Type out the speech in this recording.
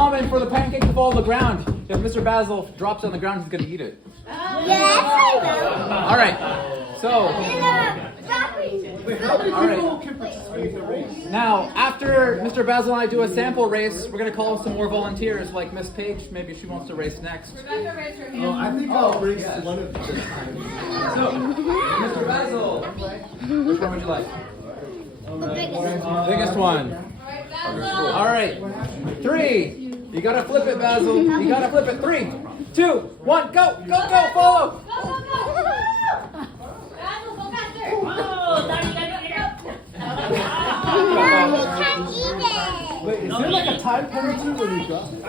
common for the pancake to fall on the ground. If Mr. Basil drops it on the ground, he's going to eat it. Yes, I will. All right. So, all right. Now, after Mr. Basil and I do a sample race, we're going to call some more volunteers, like Miss Paige. Maybe she wants to race next. Rebecca, raise her hand. Oh, I think I'll race one of the time. So, Mr. Basil, which one would you like? Biggest one. All right. 3. You gotta flip it, Basil. You gotta flip it. 3, 2, 1, go, go, go, follow. Go, go, go! Basil, go faster! Oh, Daddy, you gotta get up! No, you can't eat it. Wait, is there like a time penalty when you drop it?